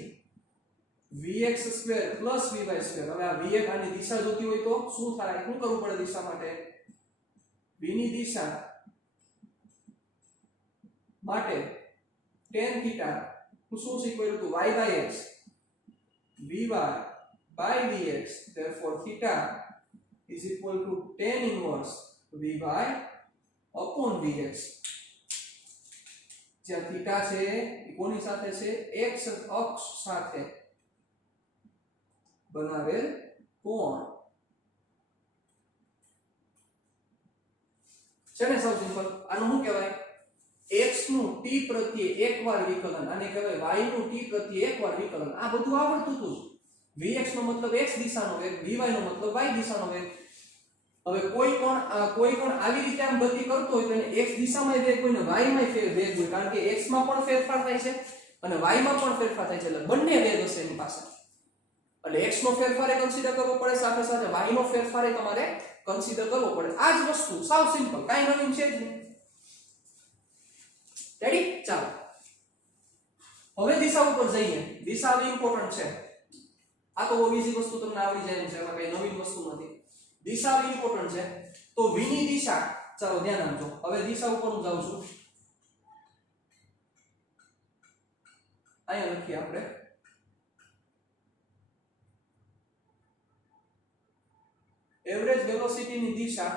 vx² + vy². હવે આ vx આની દિશા જોતી હોય તો શું થાય? શું કરવું પડે દિશા માટે? v ની દિશા માટે tan થીટા શું શીખવાયું હતું? y/x vy by dx. therefore theta is equal to tan inverse vy upon dx. જ્યાં થીટા છે એ કોની સાથે છે? x અક્ષ સાથે બનાવેલ કોણ છે ને. સૌ સિમ્પલ. આનું શું કહેવાય? x નું t પ્રત્યે એકવાર વિકલન, આને કહેવાય y નું t પ્રત્યે એકવાર વિકલન. આ બધું આવડતું હતું. vx નો મતલબ x દિશાનો વેગ, vy નો મતલબ y દિશાનો વેગ. હવે કોઈ પણ આવી રીતે આમ ગતિ કરતો હોય તો એને x દિશામાં વેગ હોય ને y માં વેગ હોય, કારણ કે x માં પણ ફેરફાર થાય છે અને y માં પણ ફેરફાર થાય છે, એટલે બંને વેગ હશે એની પાસે. એટલે x નો ફેરફાર કન્સિડર કરવો પડે, સાથે સાથે y નો ફેરફાર તમારે કન્સિડર કરવો પડે. આ જ વસ્તુ સાવ સિમ્પલ, કાઈ નવીન છે જ નહીં. રેડી? ચાલો હવે દિશા ઉપર જઈએ. દિશા બી ઇમ્પોર્ટન્ટ છે. આ તો બહુ ઈઝી વસ્તુ તમને આવડી જાય એમ છે, એમાં કઈ નવીન વસ્તુ નથી. દિશા બી ઇમ્પોર્ટન્ટ છે. તો v ની દિશા, ચાલો ધ્યાન આપજો. હવે દિશા ઉપર હું જાઉં છું. અહીંયા લખીએ આપણે એવરેજ વેલોસિટી ની દિશા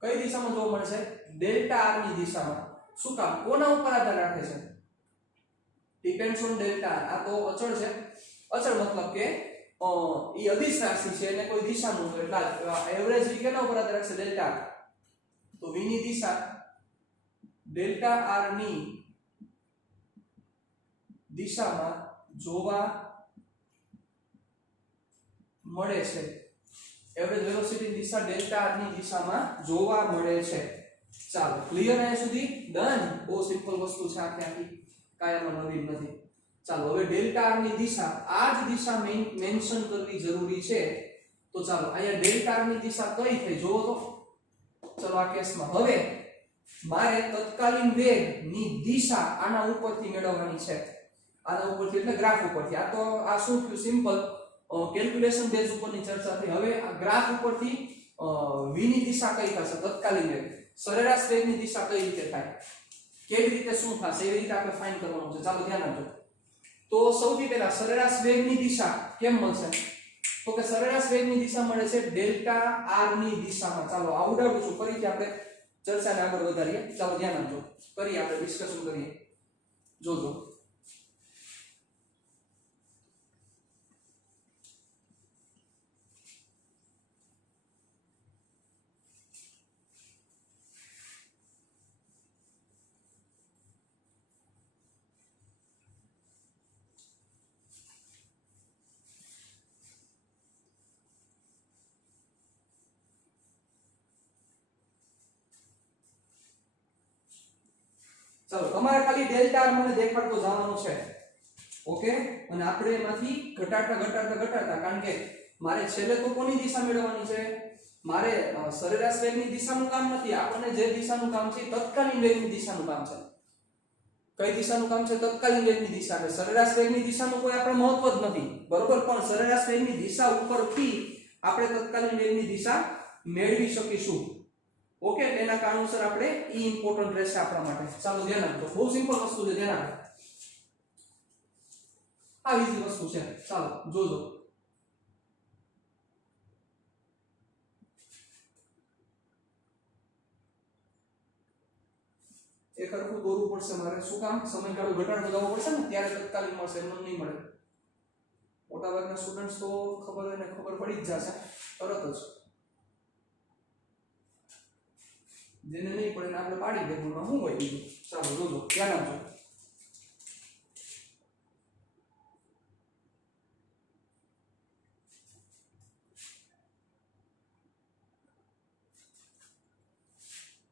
કઈ દિશામાં જોવા મળે છે? ડેલ્ટા r ની દિશામાં. શું કામ? કોના ઉપર આધાર રાખે છે? Depends on delta r. આ તો અચળ છે. અચળ મતલબ કે ઈ અદિશ રાશિ છે અને કોઈ દિશાનું હોય એટલે એવરેજ v કેના ઉપર આધાર રાખશે? Delta r. તો v ની દિશા ડેલ્ટા r ની દિશામાં જોવા મળે છે. એવરેજ વેલોસિટી ની દિશા ડેલ્ટા r ની દિશામાં જોવા મળે છે. ચાલો ક્લિયર અહીંયા સુધી? ડન. બહુ સિમ્પલ વસ્તુ છે આખી, કાયમાં નવીન નથી. ચાલો હવે ડેલ્ટા r ની દિશા, આ જ દિશા મેન્શન કરવી જરૂરી છે. તો ચાલો અહીંયા ડેલ્ટા r ની દિશા કઈ થઈ જોવો તો. ચાલો આ કેસમાં હવે મારે તત્કાલીન વેગ ની દિશા આના ઉપરથી મેળવવાની છે. આના ઉપરથી એટલે ગ્રાફ ઉપરથી. આ તો આ શું થયું? સિમ્પલ કેલ્ક્યુલેશન બેઝ ઉપરની ચર્ચા થઈ. હવે આ ગ્રાફ ઉપરથી v ની દિશા કઈ થશે તત્કાલીન વેગ, સરેરાશ વેગની દિશા કઈ રીતે થાય, કેવી રીતે શું થશે એવી રીતે આપણે ફાઇન્ડ કરવાનું છે. ચાલો ધ્યાન આપજો. તો સૌથી પહેલા સરેરાશ વેગની દિશા કેમ મળશે? તો કે સરેરાશ વેગની દિશા મળે છે ડેલ્ટા r ની દિશામાં. ચાલો આવડાવું છું ફરીથી આપણે ચર્ચાને આગળ વધારીએ. ચાલો ધ્યાન આપજો, કરીએ આપણે ડિસ્કશન કરીએ. જોજો ચાલો તમારે ખાલી ડેલ્ટા r મને દેખાડતો જવાનું છે. ઓકે, અને આપણે એમાંથી ઘટાડતા કારણ કે મારે છેલ્લે તો કોની દિશા મેળવવાની છે? મારે સરેરાશ વેગની દિશાનું કામ નથી. આપણને જે દિશાનું કામ છે તત્કાલીન વેગની દિશાનું કામ છે. કઈ દિશાનું કામ છે? તત્કાલીન વેગની દિશા. એટલે સરેરાશ વેગની દિશાનું કોઈ આપણે મહત્વ જ નથી, બરોબર? પણ સરેરાશ વેગની દિશા ઉપરથી આપણે તત્કાલીન વેગની દિશા મેળવી શકીશું. ઓકે, એના કારણોસર આપણે ઈ ઇમ્પોર્ટન્ટ રહેશે આપણા માટે. ચાલો ધ્યાન આપજો, બહુ સિમ્પલ વસ્તુ છે, ધ્યાન આપજો. આ ઈઝી વસ્તુ છે. ચાલો જોજો. એક હરખું દોરવું પડશે મારે. શું કામ? સમયગાળો ઘટાડવો જવો પડશે ને, ત્યારે તત્કાલીન મળશે, એમ નહીં મળે. મોટાભાગના સ્ટુડન્ટ્સ તો ખબર હોય ને ખબર પડી જ જશે તરત જ. જેને નહીં પડે આપણે પાડી દેવું, શું હોય બીજું. ચાલો જોજો, ધ્યાન આપજો.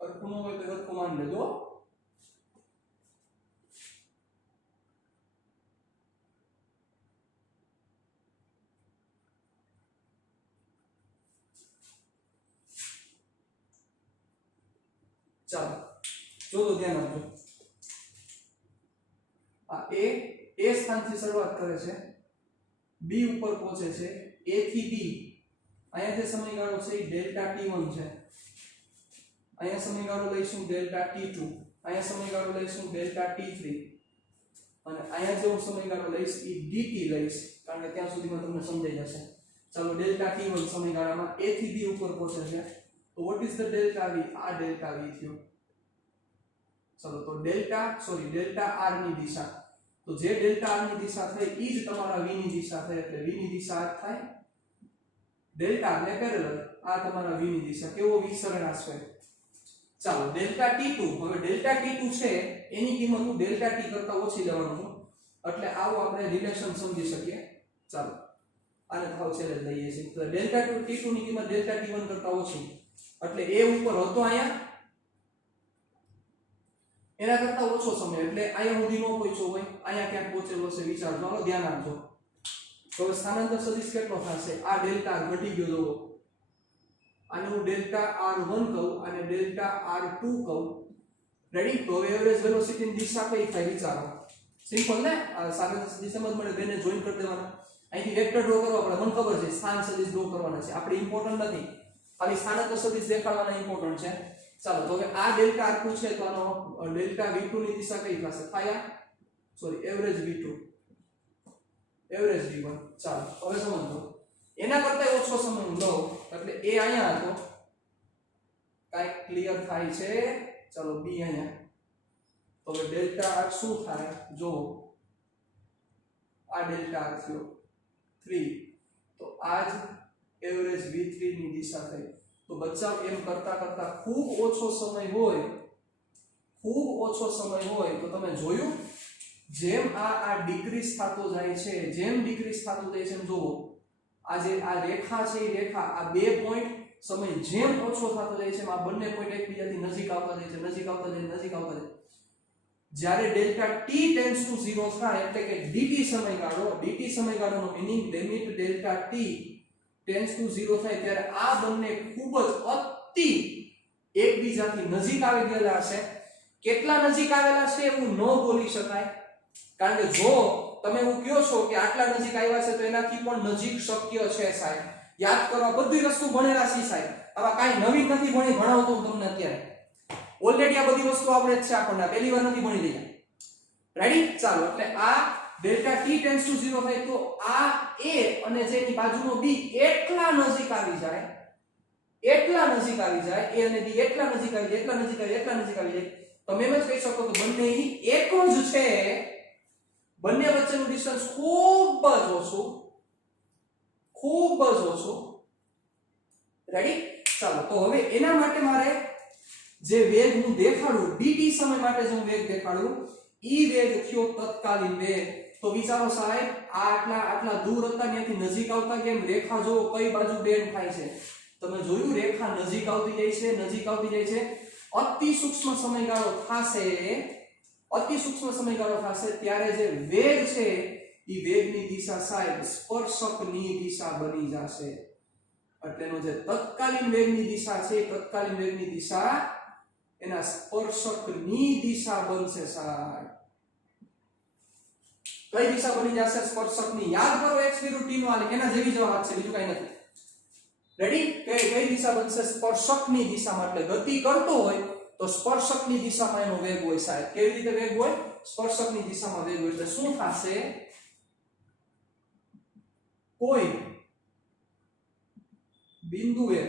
હરખું ન હોય તો હરખું માન લેજો. ચાલો જોજો, ધ્યાન આપજો. આ એ સ્થાનથી શરૂઆત કરે છે, બી ઉપર પહોંચે છે, એ થી બી. અહીંયા જે સમયગાળો છે એ ડેલ્ટા t1 છે. અહીંયા સમયગાળો લઈશું ડેલ્ટા t2, અહીંયા સમયગાળો લઈશું ડેલ્ટા t3, અને અહીંયા જે હું સમયગાળો લઈશ એ dt લઈશ, કારણ કે ત્યાં સુધીમાં તમને સમજાઈ જશે. ચાલો ડેલ્ટા t1 સમયગાળામાં a થી b ઉપર પહોંચે છે. તો what is the delta v? આ ડેલ્ટા v થયો. ચલો તો ડેલ્ટા r ની દિશા, તો જે ડેલ્ટા r ની દિશા થઈ ઈ જ તમારા v ની દિશા થઈ. એટલે v ની દિશા આ થાય, ડેલ્ટા ને પેરેલલ આ તમારા v ની દિશા. કેવો v? સરેરાશ હોય. ચાલો ડેલ્ટા t2, હવે ડેલ્ટા t2 છે એની કિંમત હું ડેલ્ટા t કરતા ઓછી લેવાનું છું. એટલે આવો આપણે રિલેશન સમજી શકીએ. ચાલો આને થાવ છેલ્લે લઈએ છીએ. તો ડેલ્ટા t2 ની કિંમત ડેલ્ટા t1 કરતા ઓછી, એટલે એ ઉપર હતો અહીંયા, એના કરતા ઓછો સમય, એટલે અહીંયા સુધી નો પહોંચ્યો હોય, અહીંયા ક્યાંક પહોંચેલો છે. વિચારજો, હાલો ધ્યાન આપજો. તો સ્થાનાંતર સદિશ કેટલો થશે? આ ડેલ્ટા ઘટી ગયો જોવો. આને હું ડેલ્ટા r1 કહું અને ડેલ્ટા r2 કહું. રેડી? તો એવરેજ વેલોસિટી ની દિશા કઈ થાય વિચારો. સિમ્પલ ને? આ સ્થાનાંતર સદિશ સમજ મળે, બેને જોઈન કરી દેવાના. અહીંથી વેક્ટર ડ્રો કરવા પડે, મને ખબર છે સ્થાન સદિશ ડ્રો કરવાના છે, આપણે ઇમ્પોર્ટન્ટ નથી, ખાલી સ્થાનાંતર સદિશ દેખાડવાના ઇમ્પોર્ટન્ટ છે. ચાલો તો હવે આ ડેલ્ટા r2 છે, તો આનો ડેલ્ટા v2 ની દિશા કઈ થશે? Average v2, average v1. ચાલો હવે સમજો, એના કરતા ઓછો સમય લો, એટલે a અહીંયા હતો, કાઈ ક્લિયર થાય છે? ચાલો b અહીંયા. તો હવે ડેલ્ટા r શું થાય? જો આ ડેલ્ટા r થયો 3, તો આ જ એવરેજ v3 ની દિશા થઈ. તો બચ્ચાઓ એમ કરતા કરતા ખૂબ ઓછો સમય હોય તો તમે જોયું જેમ આ ડિક્રીઝ થતો જાય છે, જેમ ડિક્રીઝ થતો જાય છે, એમ જોવો આ જે આ રેખા છે એ રેખા, આ બે પોઈન્ટ સમય જેમ ઓછો થતો જાય છે, આ બંને પોઈન્ટ એકબીજાથી નજીક આવતા જાય છે, નજીક આવતા જાય. જ્યારે ડેલ્ટા t ટેન્ડ્સ ટુ 0 થાય, એટલે કે dt સમયગાળોનો meaning limit delta t tends to 0 થાય, ત્યારે આ બંને ખૂબ જ અતિ એકબીજાથી નજીક આવી ગયેલા છે. કેટલા નજીક આવેલા છે એવું ન બોલી શકાય, કારણ કે જો તમે એવું કહો છો કે આટલા નજીક આવ્યા છે તો એનાથી પણ નજીક શક્ય છે સાહેબ. યાદ કરો, આ બધી વસ્તુ ભણેલા છે સાહેબ. આમાં કાંઈ નવીન નથી ભણાવતો હું તમને અત્યારે. ઓલરેડી આ બધી વસ્તુ આપણે જ છે, આપણને પહેલી વાર નથી ભણી રહ્યા. રેડી? ચાલો, એટલે આ ડેલ્ટા t ટેન્ડ્સ ટુ 0 થાય તો આ a અને જેની બાજુનો b એટલા નજીક આવી જાય, એટલા નજીક આવી જાય, a અને b એટલા નજીક આવી જાય, એટલા નજીક આવી જાય, એટલા નજીક આવી જાય, તમે એમ જ કહી શકો તો બંને એક જ છે. બંને વચ્ચેનું ડિસ્ટન્સ ખૂબ જ ઓછું, ખૂબ જ ઓછું. રેડી? ચાલો, તો હવે એના માટે મારે જે વેગ હું દેખાડું, dt સમય માટે જે હું વેગ દેખાડું, ઈ વેગ થયો તત્કાલીન વેગ. તો વિચારો સાહેબ, આ આટલા દૂર હતા ત્યાંથી નજીક આવતા કેમ રેખા જો કઈ બાજુ બેન્ડ થાય છે. તમે જોયું, રેખા નજીક આવતી જાય છે, નજીક આવતી જાય છે. અતિ સૂક્ષ્મ સમયગાળો થશે, અતિ સૂક્ષ્મ સમયગાળો થશે ત્યારે જે વેગ છે ઈ વેગની દિશા સાહેબ સ્પર્શકની દિશા બની જશે. એટલે એનો જે તત્કાલીન વેગની દિશા છે, તત્કાલીન વેગની દિશા એના સ્પર્શકની દિશા બનશે સાહેબ. કઈ દિશા બની જશે? સ્પર્શકની. યાદ કરો, x વિરુદ્ધ t નો આલેખ એના જેવી જવાબ છે, બીજું કઈ નથી. રેડી? કઈ દિશા બનશે? સ્પર્શકની દિશામાં. એટલે ગતિ કરતો હોય તો સ્પર્શકની દિશામાં એનો વેગ હોય સાહેબ. કેવી રીતે વેગ હોય? સ્પર્શકની દિશામાં વેગ હોય. એટલે શું થશે? કોઈ બિંદુએ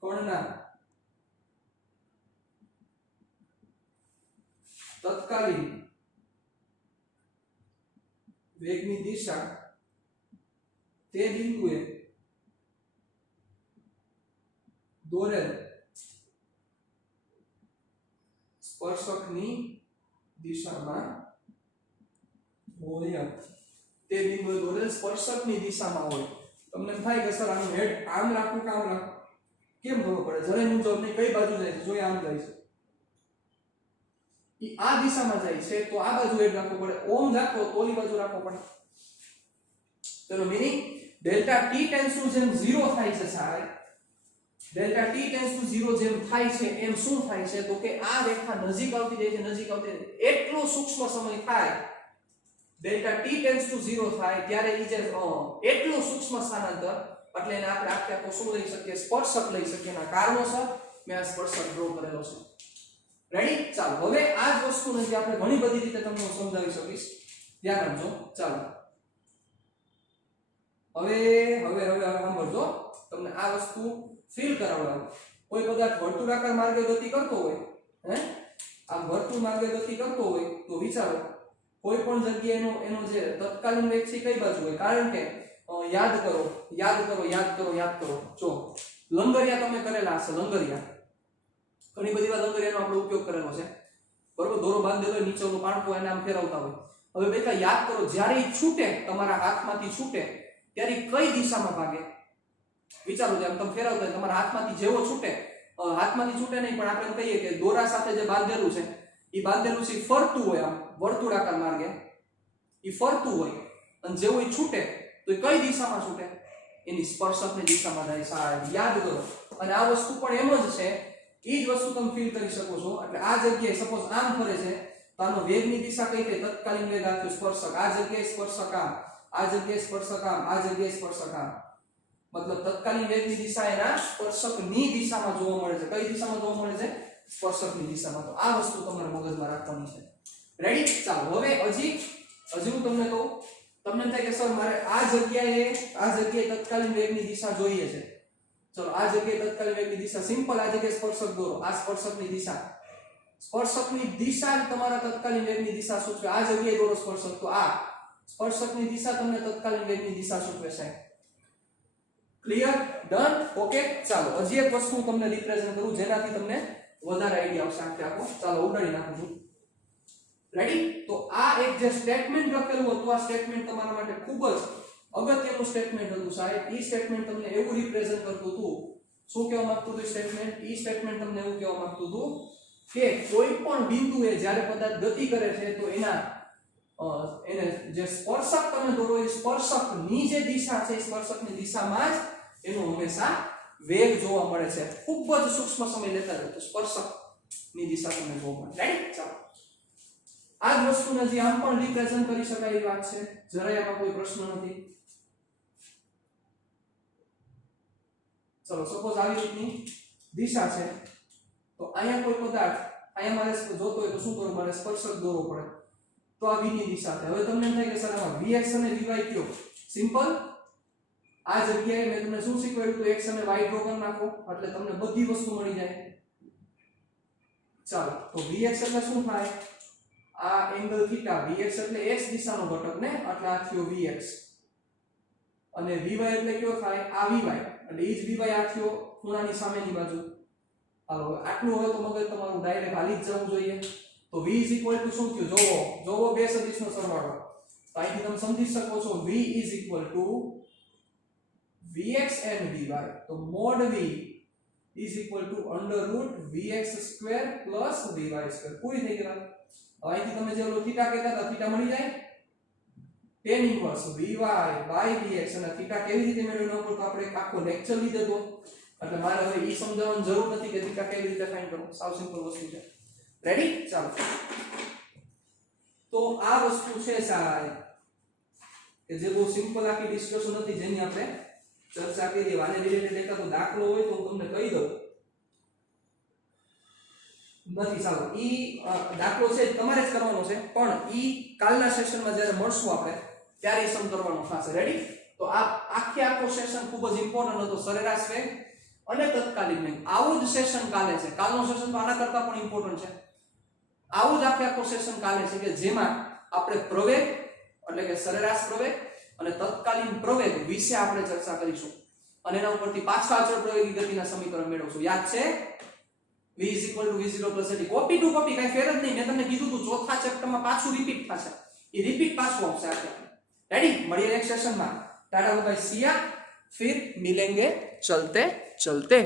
કણના તત્કાલીન વેગની દિશા તે બિંદુએ દોરેલ સ્પર્શકની દિશામાં હોય. તે બિંદુએ દોરેલ સ્પર્શકની દિશામાં હોય. તમને થાય કે સર આનું હેડ આમ રાખવું કે આમ રાખવું, કેમ ખબર પડે? જરાય મુજબ નહીં, કઈ બાજુ જાય છે? જોઈએ, આમ જાય છે, ઈ આ દિશામાં જાય છે તો આ બાજુ હેડ રાખવું પડે. ઓમ રાખો તો ઓલી બાજુ રાખવો પડે. તેનો meaning delta t tends to 0 થાય છે સાહેબ. ડેલ્ટા t ટેન્ડ્સ ટુ 0 જેમ થાય છે એમ શું થાય છે તો કે આ રેખા નજીક આવતી જાય છે, નજીક આવતી જાય છે. એટલો સૂક્ષ્મ સમય થાય, ડેલ્ટા t ટેન્ડ્સ ટુ 0 થાય ત્યારે ઈ જે એટલો સૂક્ષ્મ સ્થાનાંતર, એટલે એને આપણે આખો શું લઈ શકીએ? સ્પર્શક લઈ શકીએ. એના કારણોસર મેં આ સ્પર્શક ડ્રો કરેલો છે. રેડી? ચાલો, હવે આ જ વસ્તુને જે આપણે ઘણી બધી રીતે તમને હું સમજાવી શકીશ, ધ્યાન આપજો. ચાલો, હવે સાંભળજો, તમને આ વસ્તુ ફીલ કરાવડાવું. કોઈ પદાર્થ વર્તુળાકાર માર્ગે ગતિ કરતો હોય, આમ વર્તુળ માર્ગે ગતિ કરતો હોય તો વિચારો, કોઈ પણ જગ્યાએ એનો જે તત્કાલીન વેગ છે કઈ બાજુ હોય? કારણ કે યાદ કરો. જો લંગરિયા તમે કરેલા હશે, લંગરિયા ઘણી બધી વાર લંગરિયાનો આપણે ઉપયોગ કરેલો છે, બરોબર? દોરો બાંધેલો હોય, નીચેનો પાંટો એને આમ ફેરવતા હોય. હવે બેટા યાદ કરો, જ્યારે ઈ છૂટે, તમારા હાથમાંથી છૂટે ત્યારે કઈ દિશામાં ભાગે? વિચારો, જેમ તમે ફેરવતા હોય, તમારા હાથમાંથી જેવો છૂટે, હાથમાંથી છૂટે નહીં પણ આપણે કહીએ કે દોરા સાથે જે બાંધેલું છે ઈ બાંધેલું છે, ફરતું હોય, આમ વર્તુળાકાર માર્ગે ઈ ફરતું હોય, અને જેવું ઈ છૂટે તો એ કઈ દિશામાં છૂટે? એની સ્પર્શકની દિશામાં જાય સાહેબ. યાદ કરો. અને આ વસ્તુ પણ એમ જ છે, ઈ જ વસ્તુ તમે ફીલ કરી શકો છો. એટલે આ જગ્યાએ સપોઝ આમ ફરે છે તો આનો વેગની દિશા કઈ છે? તત્કાલીન વેગ આપ્યો સ્પર્શક. આ જગ્યાએ સ્પર્શક આમ, આ જગ્યાએ સ્પર્શક આમ, આ જગ્યાએ સ્પર્શક આમ. મતલબ તત્કાલીન વેગની દિશા એના સ્પર્શકની દિશામાં જોવા મળે છે. કઈ દિશામાં જોવા મળે છે? સ્પર્શકની દિશામાં. તો આ વસ્તુ તમારે મગજમાં રાખવાની છે. રેડી? ચાલો, હવે હજી હું તમને કહું, તમને એમ થાય કે સર મારે આ જગ્યાએ તત્કાલીન વેગની દિશા જોઈએ છે. ચલો, આ જગ્યાએ તત્કાલીન વેગની દિશા સિમ્પલ, આ જગ્યાએ સ્પર્શક દોરો. આ સ્પર્શકની દિશા જ તમારા તત્કાલીન વેગની દિશા સૂચવે. આ જગ્યાએ દોરો સ્પર્શક, તો આ સ્પર્શકની દિશા તમને તત્કાલીન વેગની દિશા સૂચવે છે. ક્લિયર? ડન? ઓકે. ચાલો, હજી એક વસ્તુ હું તમને રિપ્રેઝન્ટ કરું જેનાથી તમને વધારે આઈડિયા આવશે આખો. ચાલો, ઉડાડી નાખું છું. રેડી? તો આ એક જે સ્ટેટમેન્ટ લખેલું હતું, આ સ્ટેટમેન્ટ તમારા માટે ખૂબ જ અગત્યનું સ્ટેટમેન્ટ હતું સાહેબ. ઈ સ્ટેટમેન્ટ તમને એવું રિપ્રેઝન્ટ કરતું હતું, શું કહેવા માંગતું હતું સ્ટેટમેન્ટ? ઈ સ્ટેટમેન્ટ તમને એવું કહેવા માંગતું હતું કે કોઈ પણ બિંદુએ જ્યારે પદાર્થ ગતિ કરે છે તો એને જે સ્પર્શક તમે દોરો, એ સ્પર્શકની જે દિશા છે, સ્પર્શકની દિશામાં જ એનો હંમેશા વેગ જોવા મળે છે. ખૂબ જ સૂક્ષ્મ સમય લેતા જાય તો સ્પર્શકની દિશા તમને જોવા મળે. રાઈટ? ચાલો, આ જ વસ્તુને જે આમ પણ રિપ્રેઝન્ટ કરી શકાય એવી વાત છે, જરાય આમાં કોઈ પ્રશ્ન નથી. ચલો સપોઝ આવી રીતની દિશા છે, તો અહીંયા કોઈ પદાર્થ અહીંયા મારે જોતો હોય તો શું કરવું, મારે સ્પર્શક દોરવો પડે, તો આ v ની દિશા છે. હવે તમને એમ થાય કે સર આમાં vx અને vy કયો? સિમ્પલ, આ જગ્યાએ મેં તમને શું શીખવાડ્યું તો x અને y ડ્રો કરી નાખો એટલે તમને બધી વસ્તુ મળી જાય. ચાલો તો vx એટલે શું થાય, આ એંગલ થીટા, vx એટલે x દિશાનો ઘટક ને, એટલે આ થયો vx, અને vy એટલે કયો થાય, આ vy, એટલે ઈ જ vy આ થયો ખૂણાની સામેની બાજુ. હાલો આટલું હોય તો મગજ તમારું ડાયરેક્ટ હાલી જ જવું જોઈએ. તો v શું થયું, જોવો બે સદિશનો સરવાળો, તો અહીંથી તમે સમજી શકો છો v vx and vy, તો mod v under root vx square plus vy square. પૂરી થઈ ગઈ વાત. હવે અહીંથી તમે જે ઓલો થીટા કહેતા હતા, થીટા મળી જાય, tan inverse vy by dx, અને થીટા કેવી રીતે મેળવવાનો તો આપણે એક આખો લેક્ચર લીધો હતો, એટલે મારે હવે ઈ સમજાવવાની જરૂર નથી કે થીટા કેવી રીતે ફાઇન્ડ કરવો, સાવ સિમ્પલ વસ્તુ છે. રેડી? ચાલો તો આ વસ્તુ છે સાહેબ કે જે બહુ સિમ્પલ આખી ડિસ્કશન હતી, જેની આપણે ચર્ચા કરી. આને રિલેટેડ એકાદો દાખલો હોય તો હું તમને કહી દઉં. નથી, ચાલો ઈ દાખલો છે તમારે જ કરવાનો છે, પણ ઈ કાલના સેશનમાં જ્યારે મળશું આપણે ત્યારે સમ કરવાનો થશે. રેડી? તો આ આખો સેશન ખૂબ જ ઇમ્પોર્ટન્ટ હતો, સરેરાશ વેગ અને તત્કાલીન વેગ. આવું જ સેશન કાલે છે, કાલનો સેશન તો આના કરતા પણ ઇમ્પોર્ટન્ટ છે. આવું જ આખો સેશન કાલે છે કે જેમાં આપણે પ્રવેગ એટલે કે સરેરાશ પ્રવેગ અને તત્કાલીન પ્રવેગ વિશે આપણે ચર્ચા કરીશું, અને એના ઉપરથી પાછા અચળ પ્રવેગી ગતિના સમીકરણ મેળવશું. યાદ છે? v v0 at. Copy to copy, કઈ ફેર જ નહીં. મેં તમને કીધું હતું ચોથા ચેપ્ટરમાં પાછું રિપીટ થશે, એ રિપીટ પાછું આવશે આપણે. રેડી? મળીએ નેક્સ્ટ સેશનમાં. टाटा बाय बाय, सिया, फिर मिलेंगे चलते चलते.